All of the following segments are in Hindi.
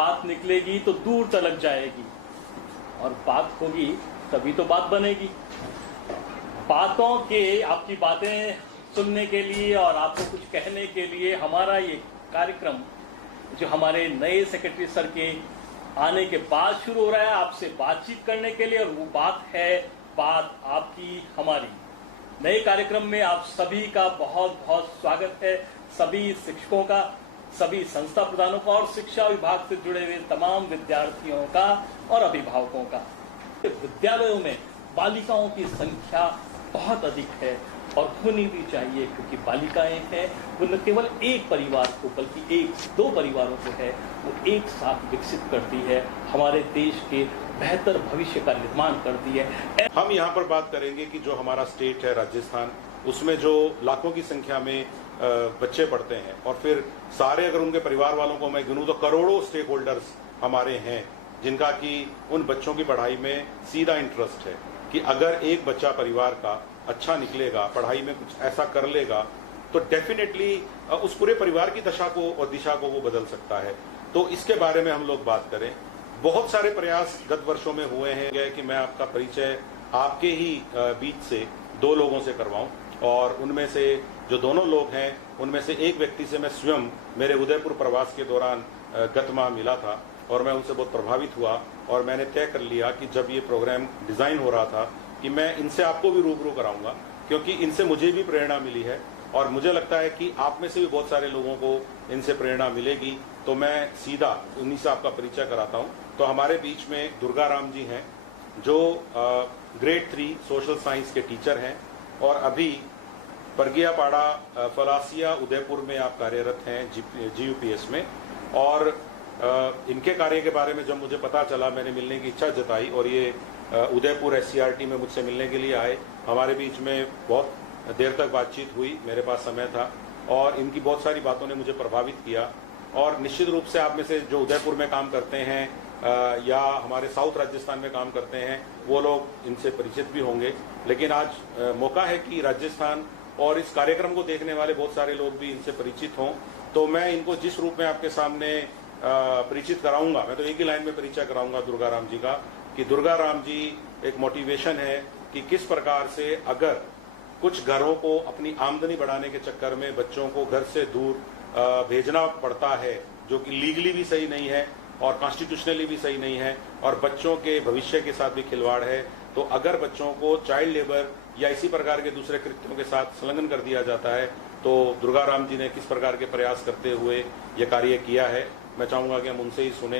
बात निकलेगी तो दूर तलक जाएगी, और बात होगी तभी तो बात बनेगी। बातों के, आपकी बातें सुनने के लिए और आपको कुछ कहने के लिए हमारा ये कार्यक्रम जो हमारे नए सेक्रेटरी सर के आने के बाद शुरू हो रहा है, आपसे बातचीत करने के लिए, और वो बात है बात आपकी हमारी। नए कार्यक्रम में आप सभी का बहुत बहुत स्वागत है, सभी शिक्षकों का, सभी संस्था प्रधानों का और शिक्षा विभाग से जुड़े हुए तमाम विद्यार्थियों का और अभिभावकों का। विद्यालयों में बालिकाओं की संख्या बहुत अधिक है और होनी भी चाहिए, क्योंकि बालिकाएं हैं वो न केवल एक परिवार को बल्कि एक दो परिवारों को है वो एक साथ विकसित करती है, हमारे देश के बेहतर भविष्य का निर्माण करती है। हम यहाँ पर बात करेंगे कि जो हमारा स्टेट है राजस्थान, उसमें जो लाखों की संख्या में बच्चे पढ़ते हैं, और फिर सारे अगर उनके परिवार वालों को मैं गिनूं तो करोड़ों स्टेक होल्डर्स हमारे हैं जिनका कि उन बच्चों की पढ़ाई में सीधा इंटरेस्ट है कि अगर एक बच्चा परिवार का अच्छा निकलेगा, पढ़ाई में कुछ ऐसा कर लेगा, तो डेफिनेटली उस पूरे परिवार की दशा को और दिशा को वो बदल सकता है। तो इसके बारे में हम लोग बात करें। बहुत सारे प्रयास गत वर्षों में हुए हैं कि मैं आपका परिचय आपके ही बीच से दो लोगों से करवाऊं, और उनमें से जो दोनों लोग हैं उनमें से एक व्यक्ति से मैं स्वयं मेरे उदयपुर प्रवास के दौरान गत माह मिला था, और मैं उनसे बहुत प्रभावित हुआ, और मैंने तय कर लिया कि जब ये प्रोग्राम डिजाइन हो रहा था कि मैं इनसे आपको भी रूबरू कराऊंगा, क्योंकि इनसे मुझे भी प्रेरणा मिली है, और मुझे लगता है कि आप में से भी बहुत सारे लोगों को इनसे प्रेरणा मिलेगी। तो मैं सीधा उन्हीं से आपका परिचय कराता हूं। तो हमारे बीच में दुर्गा राम जी हैं, जो ग्रेड 3 सोशल साइंस के टीचर हैं, और अभी परगियापाड़ा फलासिया उदयपुर में आप कार्यरत हैं GUPS में। और इनके कार्य के बारे में जब मुझे पता चला, मैंने मिलने की इच्छा जताई, और ये उदयपुर SCRT में मुझसे मिलने के लिए आए। हमारे बीच में बहुत देर तक बातचीत हुई, मेरे पास समय था, और इनकी बहुत सारी बातों ने मुझे प्रभावित किया। और निश्चित रूप से आप में से जो उदयपुर में काम करते हैं या हमारे साउथ राजस्थान में काम करते हैं, वो लोग इनसे परिचित भी होंगे। लेकिन आज मौका है कि राजस्थान और इस कार्यक्रम को देखने वाले बहुत सारे लोग भी इनसे परिचित हों। तो मैं इनको जिस रूप में आपके सामने परिचित कराऊंगा, मैं तो एक ही लाइन में परिचय कराऊंगा दुर्गा राम जी का, कि दुर्गा राम जी एक मोटिवेशन है कि किस प्रकार से अगर कुछ घरों को अपनी आमदनी बढ़ाने के चक्कर में बच्चों को घर से दूर भेजना पड़ता है, जो कि लीगली भी सही नहीं है और कॉन्स्टिट्यूशनली भी सही नहीं है, और बच्चों के भविष्य के साथ भी खिलवाड़ है। तो अगर बच्चों को चाइल्ड लेबर या इसी प्रकार के दूसरे कृत्यों के साथ संलग्न कर दिया जाता है, तो दुर्गा राम जी ने किस प्रकार के प्रयास करते हुए ये कार्य किया है, मैं चाहूंगा कि हम उनसे ही सुने।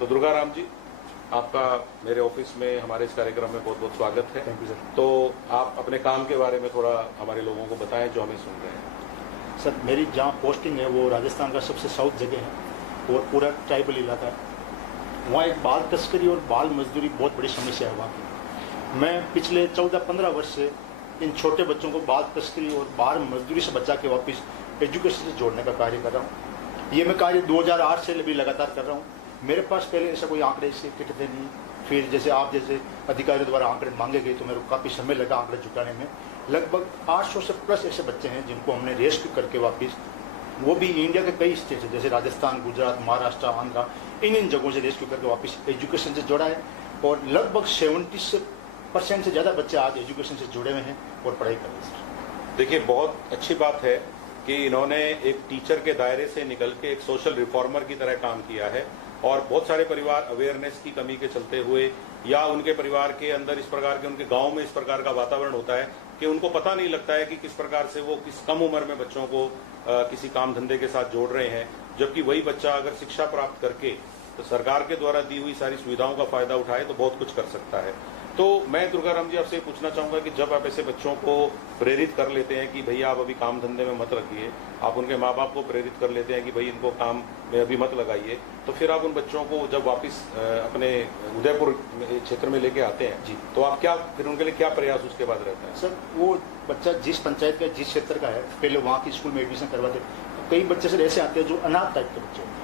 तो दुर्गा राम जी, आपका मेरे ऑफिस में हमारे इस कार्यक्रम में बहुत बहुत स्वागत है। Thank you sir. तो आप अपने काम के बारे में थोड़ा हमारे लोगों को बताएं जो हमें सुन रहे हैं। सर, मेरी जहाँ पोस्टिंग है वो राजस्थान का सबसे साउथ जगह है और पूरा ट्राइबल इलाका है। वहाँ एक बाल तस्करी और बाल मजदूरी बहुत बड़ी समस्या है वहाँ की। मैं पिछले 14-15 वर्ष से इन छोटे बच्चों को बाल तस्करी और बाल मजदूरी से बचा के वापस एजुकेशन से जोड़ने का कार्य कर रहा हूँ। ये मैं कार्य 2008 से भी लगातार कर रहा हूँ। मेरे पास पहले ऐसा कोई आंकड़े से किट थे नहीं, फिर जैसे आप जैसे अधिकारियों द्वारा आंकड़े मांगे गए तो मेरे को काफ़ी समय लगा आंकड़े जुटाने में। लगभग 800 से प्लस ऐसे बच्चे हैं जिनको हमने रेस्क्यू करके वापस, वो भी इंडिया के कई स्टेट है जैसे राजस्थान, गुजरात, महाराष्ट्र, आंध्रा, इन जगहों से रेस्क्यू करके वापस एजुकेशन से जोड़ा है। और लगभग 70% से ज़्यादा बच्चे आज एजुकेशन से जुड़े हुए हैं और पढ़ाई कर रहे हैं। देखिए, बहुत अच्छी बात है कि इन्होंने एक टीचर के दायरे से निकल के एक सोशल रिफॉर्मर की तरह काम किया है, और बहुत सारे परिवार अवेयरनेस की कमी के चलते हुए या उनके परिवार के अंदर इस प्रकार के, उनके गांव में इस प्रकार का वातावरण होता है कि उनको पता नहीं लगता है कि किस प्रकार से वो किस कम उम्र में बच्चों को किसी काम धंधे के साथ जोड़ रहे हैं, जबकि वही बच्चा अगर शिक्षा प्राप्त करके तो सरकार के द्वारा दी हुई सारी सुविधाओं का फायदा उठाए तो बहुत कुछ कर सकता है। तो मैं दुर्गा राम जी आपसे पूछना चाहूंगा कि जब आप ऐसे बच्चों को प्रेरित कर लेते हैं कि भैया आप अभी काम धंधे में मत रखिए, आप उनके माँ बाप को प्रेरित कर लेते हैं कि भाई इनको काम में अभी मत लगाइए, तो फिर आप उन बच्चों को जब वापस अपने उदयपुर क्षेत्र में लेके आते हैं जी, तो आप क्या फिर उनके लिए क्या प्रयास उसके बाद रहता है? सर, वो बच्चा जिस पंचायत का, जिस क्षेत्र का है, पहले वहाँ की स्कूल में एडमिशन करवाते। तो कई बच्चे सर ऐसे आते हैं जो अनाथ टाइप के बच्चे होते हैं।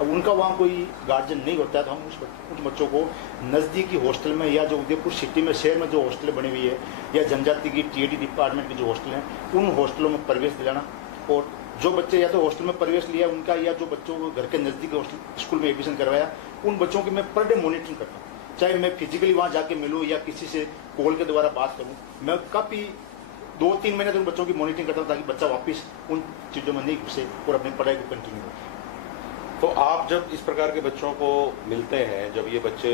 अब उनका वहाँ कोई गार्जियन नहीं होता है, तो हम उस बच्चों को नज़दीकी हॉस्टल में या जो उदयपुर सिटी में, शहर में जो हॉस्टल बनी हुई है या जनजाति की TAD डिपार्टमेंट की जो हॉस्टल हैं, उन हॉस्टलों में प्रवेश दिलाना और जो बच्चे या तो हॉस्टल में प्रवेश लिया उनका, या जो बच्चों को घर के नजदीक हॉस्टल स्कूल में एडमिशन करवाया, उन बच्चों की मैं पर डे मॉनिटरिंग करता हूँ। चाहे मैं फिजिकली वहां जाके मिलूँ या किसी से कॉल के द्वारा बात करूँ, मैं काफी 2-3 महीने तक उन बच्चों की मॉनिटरिंग करता हूँ ताकि बच्चा वापस उन चीजों में नहीं घुसे और अपनी पढ़ाई को कंटिन्यू करे। तो आप जब इस प्रकार के बच्चों को मिलते हैं, जब ये बच्चे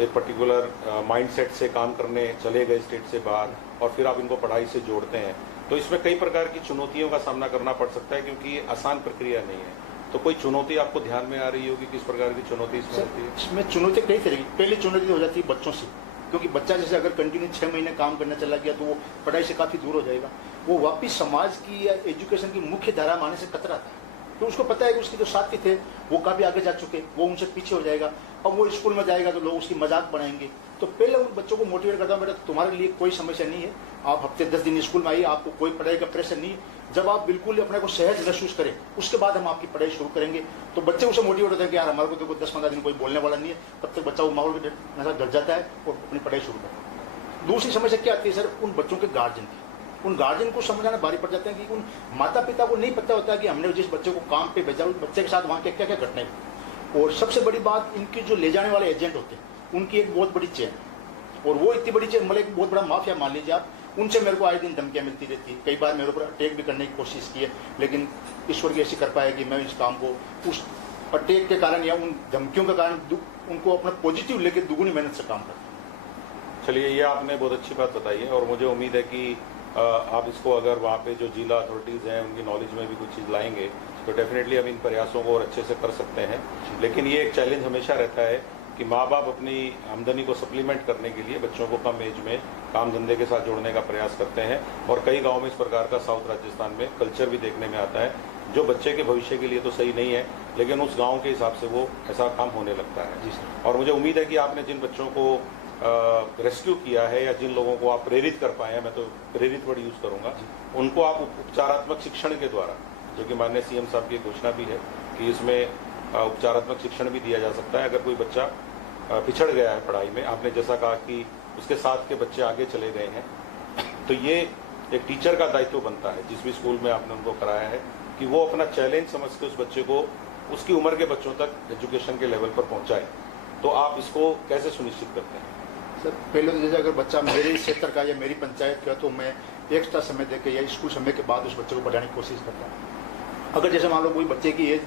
एक पर्टिकुलर माइंडसेट से काम करने चले गए स्टेट से बाहर और फिर आप इनको पढ़ाई से जोड़ते हैं, तो इसमें कई प्रकार की चुनौतियों का सामना करना पड़ सकता है, क्योंकि ये आसान प्रक्रिया नहीं है। तो कोई चुनौती आपको ध्यान में आ रही होगी, किस प्रकार की चुनौती इसमें होती है? इसमें चुनौती कई तरह की। पहली चुनौती हो जाती है बच्चों से, क्योंकि बच्चा जैसे अगर कंटिन्यू 6 महीने काम करने चला गया तो वो पढ़ाई से काफी दूर हो जाएगा। वो वापिस समाज की या एजुकेशन की मुख्य धारा में आने से कतराता है, तो उसको पता है कि उसके जो साथी थे वो काफी आगे जा चुके, वो उनसे पीछे हो जाएगा। अब वो स्कूल में जाएगा तो लोग उसकी मजाक बनाएंगे। तो पहले उन बच्चों को मोटिवेट करता हूँ, बेटा तुम्हारे लिए कोई समस्या नहीं है, आप हफ्ते 10 दिन स्कूल में आइए, आपको कोई पढ़ाई का प्रेशर नहीं है। जब आप बिल्कुल अपने को सहज महसूस करें उसके बाद हम आपकी पढ़ाई शुरू करेंगे। तो बच्चे उसे मोटिवेट होते हैं कि यार हमारे को तो 10-15 दिन कोई बोलने वाला नहीं है, तब तक बच्चा वो माहौल के साथ डर जाता है और अपनी पढ़ाई शुरू करता है। दूसरी समस्या क्या आती है सर, उन बच्चों के गार्जियन की। उन गार्जियन को समझाना भारी पड़ जाता है कि उन माता पिता को नहीं पता होता कि हमने जिस बच्चे को काम पे भेजा उस बच्चे के साथ वहाँ क्या क्या घटनाएं। और सबसे बड़ी बात, इनकी जो ले जाने वाले एजेंट होते हैं उनकी एक बहुत बड़ी चेन है, और वो इतनी बड़ी चेन, मतलब एक बहुत बड़ा माफिया मान लीजिए आप। उनसे मेरे को आए दिन धमकियां मिलती रहती, कई बार मेरे ऊपर अटैक भी करने की कोशिश की है, लेकिन ईश्वर की ऐसी कृपा है कि मैं इस काम को उस अटैक के कारण या उन धमकियों के कारण उनको अपना पॉजिटिव लेकर दुगुनी मेहनत से काम करता हूँ। चलिए, ये आपने बहुत अच्छी बात बताई है, और मुझे उम्मीद है कि आप इसको अगर वहाँ पे जो जिला अथॉरिटीज़ हैं उनकी नॉलेज में भी कुछ चीज़ लाएंगे तो डेफिनेटली हम इन प्रयासों को और अच्छे से कर सकते हैं। लेकिन ये एक चैलेंज हमेशा रहता है कि माँ बाप अपनी आमदनी को सप्लीमेंट करने के लिए बच्चों को कम एज में काम धंधे के साथ जोड़ने का प्रयास करते हैं, और कई गाँव में इस प्रकार का साउथ राजस्थान में कल्चर भी देखने में आता है, जो बच्चे के भविष्य के लिए तो सही नहीं है, लेकिन उस गाँव के हिसाब से वो ऐसा काम होने लगता है। जी सर। और मुझे उम्मीद है कि आपने जिन बच्चों को रेस्क्यू किया है या जिन लोगों को आप प्रेरित कर पाए हैं, मैं तो प्रेरित वर्ड यूज करूंगा, उनको आप उपचारात्मक शिक्षण के द्वारा, जो कि माननीय सीएम साहब की घोषणा भी है कि इसमें उपचारात्मक शिक्षण भी दिया जा सकता है। अगर कोई बच्चा पिछड़ गया है पढ़ाई में, आपने जैसा कहा कि उसके साथ के बच्चे आगे चले गए हैं, तो ये एक टीचर का दायित्व बनता है, जिस भी स्कूल में आपने उनको कराया है, कि वो अपना चैलेंज समझ के उस बच्चे को उसकी उम्र के बच्चों तक एजुकेशन के लेवल पर पहुंचाए। तो आप इसको कैसे सुनिश्चित करते हैं? सर, पहले तो जैसे अगर बच्चा मेरे क्षेत्र का या मेरी पंचायत का, तो मैं एक्स्ट्रा समय देकर या स्कूल समय के बाद उस बच्चे को पढ़ाने की कोशिश करता हूँ। अगर जैसे मान लो कोई बच्चे की एज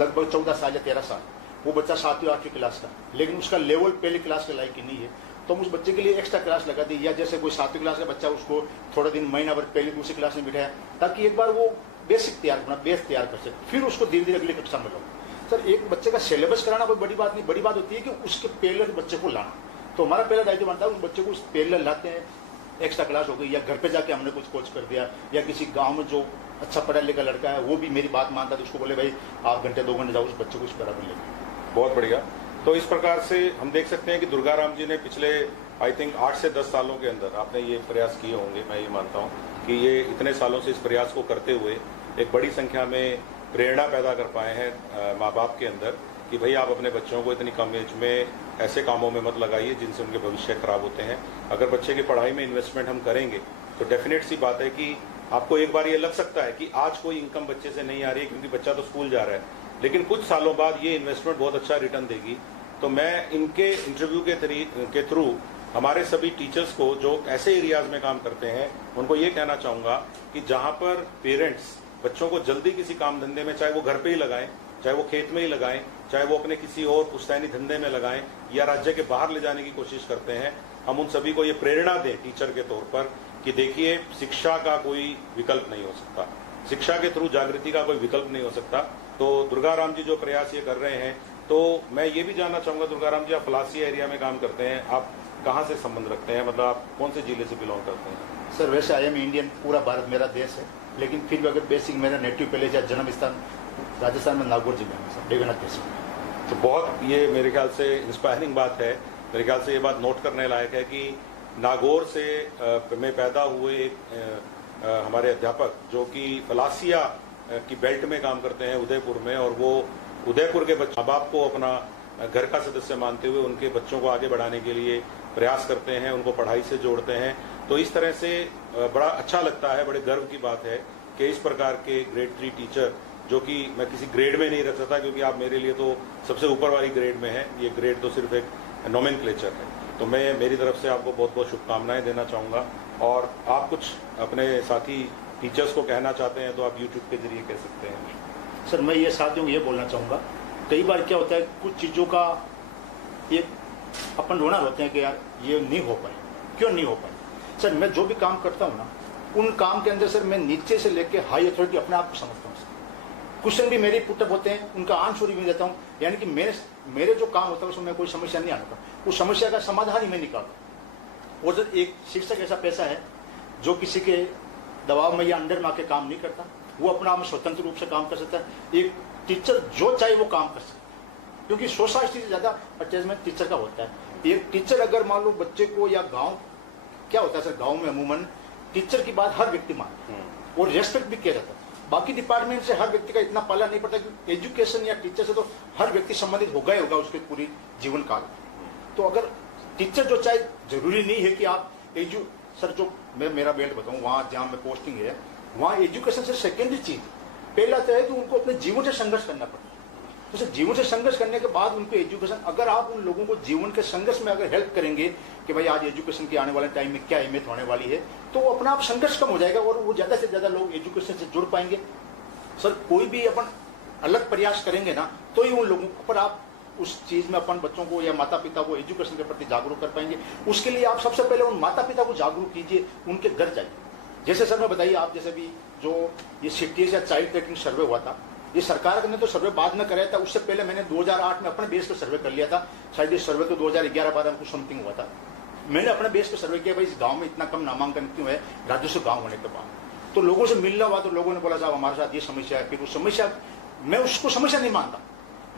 लगभग 14 साल या 13 साल, वो बच्चा 7वीं 8वीं क्लास का, लेकिन उसका लेवल पहली क्लास के लायक की नहीं है, तो हम उस बच्चे के लिए एक्स्ट्रा क्लास लगा दी। या जैसे कोई 7वीं क्लास का बच्चा, उसको थोड़ा दिन महीना भर पहली दूसरी क्लास में बिठाया, ताकि एक बार वो बेसिक तैयार करना, बेस तैयार कर सके, फिर उसको धीरे धीरे अगली कक्षा में लाओ। सर, एक बच्चे का सिलेबस कराना कोई बड़ी बात नहीं, बड़ी बात होती है कि उसके पहले बच्चे को लाना। तो हमारा पहला दायित्व बनता है उस बच्चे को उस पहले लाते हैं, एक्स्ट्रा क्लास हो गई, या घर पे जाके हमने कुछ कोच कर दिया, या किसी गांव में जो अच्छा पढ़ा लिखा लड़का है वो भी मेरी बात मानता है, तो उसको बोले भाई आप घंटे 2 घंटे जाओ उस बच्चे को इस बराबर लेकर। बहुत बढ़िया। तो इस प्रकार से हम देख सकते हैं कि दुर्गाराम जी ने पिछले आई थिंक 8 से 10 सालों के अंदर आपने ये प्रयास किए होंगे, मैं ये मानता हूँ कि ये इतने सालों से इस प्रयास को करते हुए एक बड़ी संख्या में प्रेरणा पैदा कर पाए हैं माँ बाप के अंदर, कि भाई आप अपने बच्चों को इतनी कम एज में ऐसे कामों में मत लगाइए जिनसे उनके भविष्य खराब होते हैं। अगर बच्चे की पढ़ाई में इन्वेस्टमेंट हम करेंगे तो डेफिनेट सी बात है कि आपको एक बार ये लग सकता है कि आज कोई इनकम बच्चे से नहीं आ रही है क्योंकि बच्चा तो स्कूल जा रहा है, लेकिन कुछ सालों बाद ये इन्वेस्टमेंट बहुत अच्छा रिटर्न देगी। तो मैं इनके इंटरव्यू के थ्रू हमारे सभी टीचर्स को जो ऐसे एरियाज में काम करते हैं उनको ये कहना चाहूँगा कि जहाँ पर पेरेंट्स बच्चों को जल्दी किसी काम धंधे में, चाहे वो घर पे ही लगाएं, चाहे वो खेत में ही लगाएं, चाहे वो अपने किसी और पुश्तैनी धंधे में लगाएं या राज्य के बाहर ले जाने की कोशिश करते हैं, हम उन सभी को ये प्रेरणा दें टीचर के तौर पर कि देखिए शिक्षा का कोई विकल्प नहीं हो सकता, शिक्षा के थ्रू जागृति का कोई विकल्प नहीं हो सकता। तो दुर्गाराम जी जो प्रयास ये कर रहे हैं, तो मैं ये भी जानना चाहूँगा दुर्गाराम जी, आप फलासिया एरिया में काम करते हैं, आप कहाँ से संबंध रखते हैं, मतलब आप कौन से जिले से बिलोंग करते हैं? सर, वैसे आई एम इंडियन, पूरा भारत मेरा देश है, लेकिन फिर भी अगर बेसिक मेरा नेटिव प्लेस या जन्म स्थान राजस्थान में नागौर जिले में सर, देवनाथ तहसील। तो बहुत ये मेरे ख्याल से इंस्पायरिंग बात है, मेरे ख्याल से ये बात नोट करने लायक है कि नागौर से में पैदा हुए हमारे अध्यापक जो कि फलासिया की बेल्ट में काम करते हैं उदयपुर में, और वो उदयपुर के माँ बाप को अपना घर का सदस्य मानते हुए उनके बच्चों को आगे बढ़ाने के लिए प्रयास करते हैं, उनको पढ़ाई से जोड़ते हैं। तो इस तरह से बड़ा अच्छा लगता है, बड़े गर्व की बात है कि इस प्रकार के ग्रेड 3 टीचर, जो कि मैं किसी ग्रेड में नहीं रख सकता क्योंकि आप मेरे लिए तो सबसे ऊपर वाली ग्रेड में हैं, ये ग्रेड तो सिर्फ एक नोमेनक्लेचर है। तो मैं मेरी तरफ से आपको बहुत बहुत शुभकामनाएं देना चाहूँगा, और आप कुछ अपने साथी टीचर्स को कहना चाहते हैं तो आप यूट्यूब के जरिए कह सकते हैं। सर मैं ये साथियों को ये बोलना चाहूँगा, कई बार क्या होता है कुछ चीज़ों का एक अपन रोना होते हैं कि यार ये नहीं हो पाए, क्यों नहीं हो पाए। सर मैं जो भी काम करता हूँ ना, उन काम के अंदर सर मैं नीचे से लेके हाई अथॉरिटी अपने आप को समझता हूँ। क्वेश्चन भी मेरे पुटअप होते हैं, उनका आंसर भी देता हूँ, यानी कि मेरे जो काम होता है उसमें कोई समस्या नहीं आता, उस समस्या का समाधान ही मैं निकालता। और सर एक शिक्षक ऐसा पैसा है जो किसी के दबाव में या अंडर में आके काम नहीं करता, वो अपना आप स्वतंत्र रूप से काम कर सकता है। एक टीचर जो चाहे वो काम कर सकता है, क्योंकि सोसाइटी से ज्यादा अटैचमेंट टीचर का होता है। एक टीचर अगर मान लो बच्चे को, या गांव क्या होता है सर, गांव में अमूमन टीचर की बात हर व्यक्ति मानता है और रेस्पेक्ट भी किया जाता है। बाकी डिपार्टमेंट से हर व्यक्ति का इतना पाला नहीं पड़ता, क्योंकि एजुकेशन या टीचर से तो हर व्यक्ति संबंधित होगा ही होगा उसके पूरी जीवन काल। तो अगर टीचर जो चाहे, जरूरी नहीं है कि आप सर जो मैं मेरा बेल्ट बताऊं, वहां जहां में पोस्टिंग है वहां एजुकेशन से सेकेंडरी चीज, पहला तो है कि उनको अपने जीवन से संघर्ष करना पड़ता है। तो सर जीवन से संघर्ष करने के बाद उनको एजुकेशन, अगर आप उन लोगों को जीवन के संघर्ष में अगर हेल्प करेंगे कि भाई आज एजुकेशन की आने वाले टाइम में क्या अहमियत होने वाली है, तो वो अपना आप संघर्ष कम हो जाएगा और वो ज्यादा से ज्यादा लोग एजुकेशन से जुड़ पाएंगे। सर कोई भी अपन अलग प्रयास करेंगे ना, तो ही उन लोगों पर आप उस चीज में अपन बच्चों को या माता पिता को एजुकेशन के प्रति जागरूक कर पाएंगे। उसके लिए आप सबसे पहले उन माता पिता को जागरूक कीजिए, उनके घर जाइए। जैसे सर मैं बताइए, आप जैसे भी जो ये सिटीज या चाइल्ड ट्रैकिंग सर्वे हुआ था, ये सरकार ने तो सर्वे बाद में कराया था, उससे पहले मैंने 2008 में अपने बेस पर सर्वे कर लिया था। शायद ये सर्वे तो 2011-12 में कुछ समथिंग हुआ था। मैंने अपने बेस पर सर्वे किया, भाई इस गांव में इतना कम नामांकन क्यों है राजस्व गांव होने के बाद। तो लोगों से मिलना हुआ तो लोगों ने बोला साहब हमारे साथ ये समस्या है। फिर उस समस्या, मैं उसको समस्या नहीं मानता,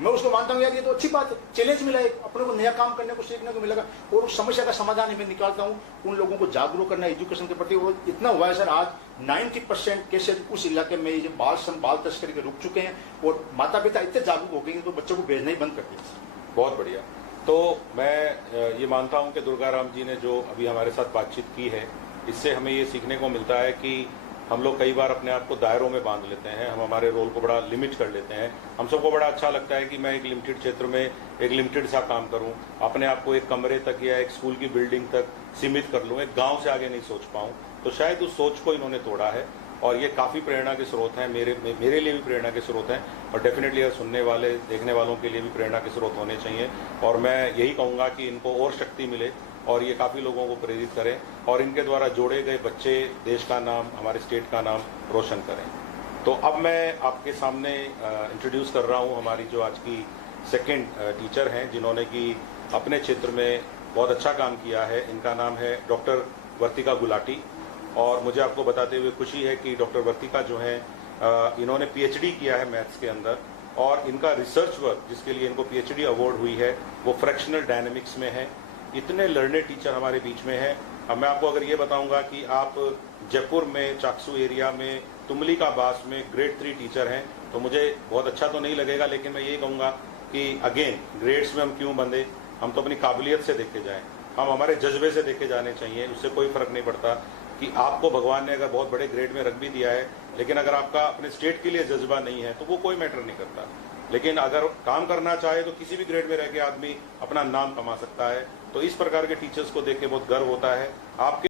मैं उसको मानता हूँ यार ये तो अच्छी बात है, चैलेंज मिला है, अपने को नया काम करने को सीखने को मिलेगा, और उस समस्या का समाधान मैं निकालता हूँ। उन लोगों को जागरूक करना एजुकेशन के प्रति। और इतना हुआ है सर, आज 90% केसेज उस इलाके में ये बाल तस्करी के रुक चुके हैं, और माता पिता इतने जागरूक हो गए तो बच्चों को भेजना ही बंद कर दिया। बहुत बढ़िया। तो मैं ये मानता हूं कि दुर्गाराम जी ने जो अभी हमारे साथ बातचीत की है, इससे हमें ये सीखने को मिलता है कि हम लोग कई बार अपने आप को दायरों में बांध लेते हैं, हम हमारे रोल को बड़ा लिमिट कर लेते हैं। हम सबको बड़ा अच्छा लगता है कि मैं एक लिमिटेड क्षेत्र में एक लिमिटेड सा काम करूं, अपने आप को एक कमरे तक या एक स्कूल की बिल्डिंग तक सीमित कर लूं, एक गांव से आगे नहीं सोच पाऊं। तो शायद उस सोच को इन्होंने तोड़ा है, और ये काफ़ी प्रेरणा के स्रोत हैं, मेरे लिए भी प्रेरणा के स्रोत हैं, और डेफिनेटली अगर सुनने वाले देखने वालों के लिए भी प्रेरणा के स्रोत होने चाहिए। और मैं यही कहूँगा कि इनको और शक्ति मिले और ये काफ़ी लोगों को प्रेरित करें, और इनके द्वारा जोड़े गए बच्चे देश का नाम, हमारे स्टेट का नाम रोशन करें। तो अब मैं आपके सामने इंट्रोड्यूस कर रहा हूँ हमारी जो आज की सेकंड टीचर हैं, जिन्होंने कि अपने क्षेत्र में बहुत अच्छा काम किया है। इनका नाम है डॉक्टर वर्तिका गुलाटी, और मुझे आपको बताते हुए खुशी है कि डॉक्टर वर्तिका जो हैं इन्होंने PhD किया है मैथ्स के अंदर, और इनका रिसर्च वर्क जिसके लिए इनको PhD अवार्ड हुई है वो फ्रैक्शनल डायनेमिक्स में है। इतने लर्नेड टीचर हमारे बीच में हैं। अब मैं आपको अगर ये बताऊंगा कि आप जयपुर में चाकसू एरिया में तुमली का बास में ग्रेड 3 टीचर हैं, तो मुझे बहुत अच्छा तो नहीं लगेगा, लेकिन मैं ये कहूँगा कि अगेन ग्रेड्स में हम क्यों बंधे, हम तो अपनी काबिलियत से देखे जाएं, हम हमारे जज्बे से देखे जाने चाहिए। उससे कोई फर्क नहीं पड़ता कि आपको भगवान ने अगर बहुत बड़े ग्रेड में रख भी दिया है, लेकिन अगर आपका अपने स्टेट के लिए जज्बा नहीं है तो वो कोई मैटर नहीं करता। लेकिन अगर काम करना चाहे तो किसी भी ग्रेड में रह के आदमी अपना नाम कमा सकता है। तो इस प्रकार के टीचर्स को देख के बहुत गर्व होता है। आपके